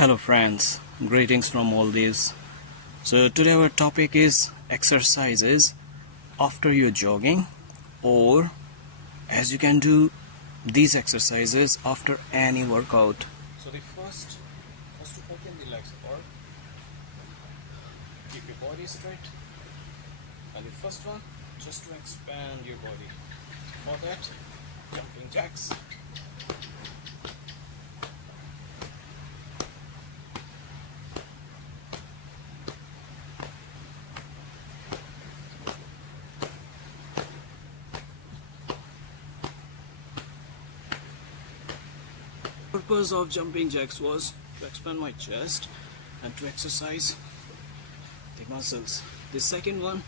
Hello friends, greetings from Maldives. So today our topic is exercises after your jogging, or as you can do these exercises after any workout. So the first was to open the legs apart, keep your body straight, and the first one just to expand your body. For that, jumping jacks. The purpose of jumping jacks was to expand my chest and to exercise the muscles. The second one,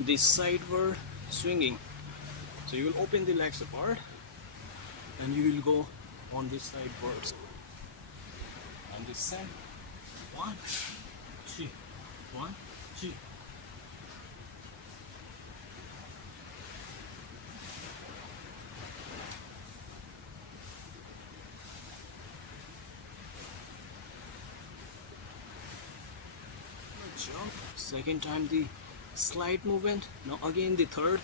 the sideward swinging. So you will open the legs apart and you will go on the sidewards. And the same, 1, 2, 1, 2. Jump. Second time the slight movement. Now again the third,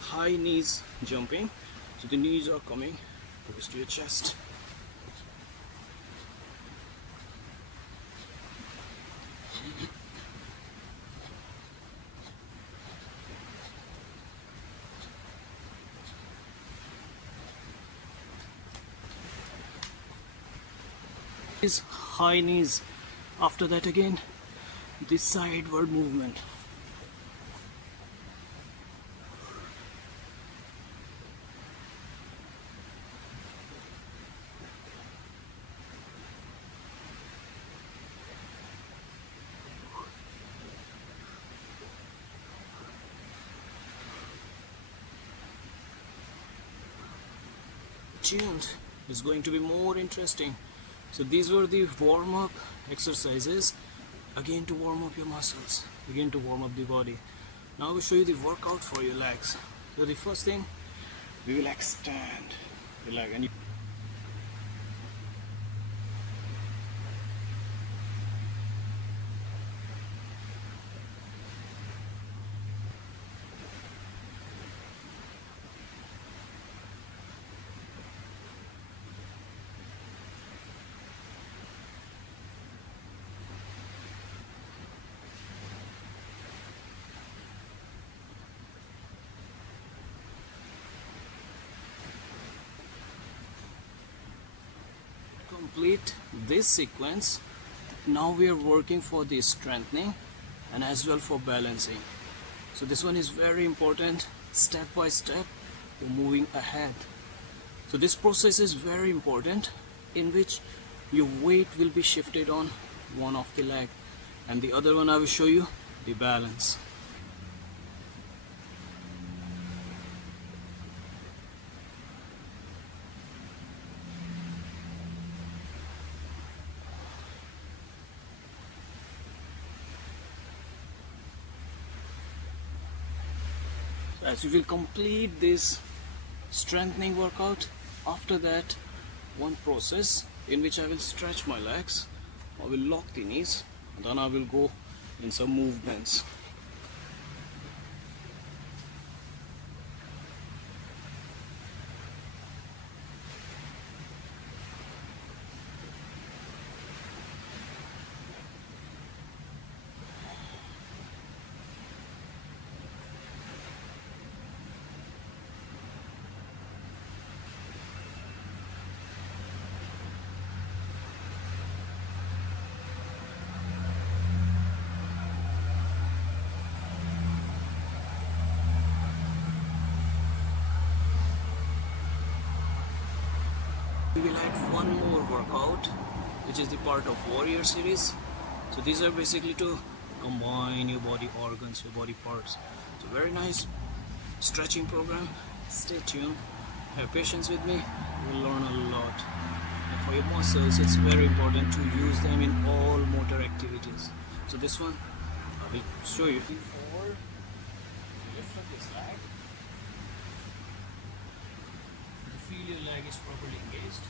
high knees jumping. So the knees are coming close to your chest. Is high knees. After that again the sideward movement. Tuned is going to be more interesting. So these were the warm-up exercises, again to warm up your muscles, again to warm up the body. Now I will show you the workout for your legs. So the first thing, we will extend the leg, and complete this sequence. Now we are working for the strengthening and as well for balancing. So this one is very important. Step by step you're moving ahead. So this process is very important, in which your weight will be shifted on one of the leg, and the other one I will show you the balance. As you will complete this strengthening workout, after that one process in which I will stretch my legs, I will lock the knees, and then I will go in some movements. We will add one more workout, which is the part of warrior series. So these are basically to combine your body organs, your body parts. So very nice stretching program. Stay tuned, have patience with me, you will learn a lot. And for your muscles, it's very important to use them in all motor activities. So this one I will show you. Forward, lift up this leg. Feel your leg is properly engaged.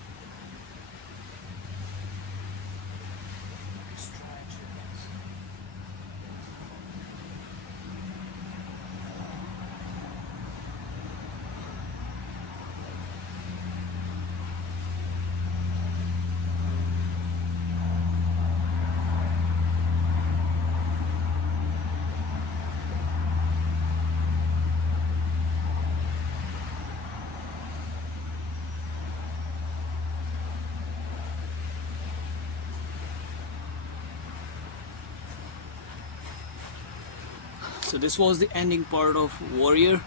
So this was the ending part of warrior.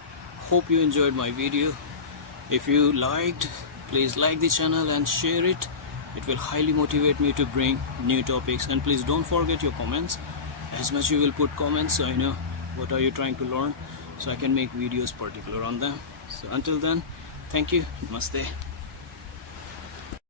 Hope you enjoyed my video. If you liked, please like the channel and share it. It will highly motivate me to bring new topics. And please don't forget your comments. As much you will put comments, so I know what are you trying to learn, so I can make videos particular on them. So until then, thank you. Namaste.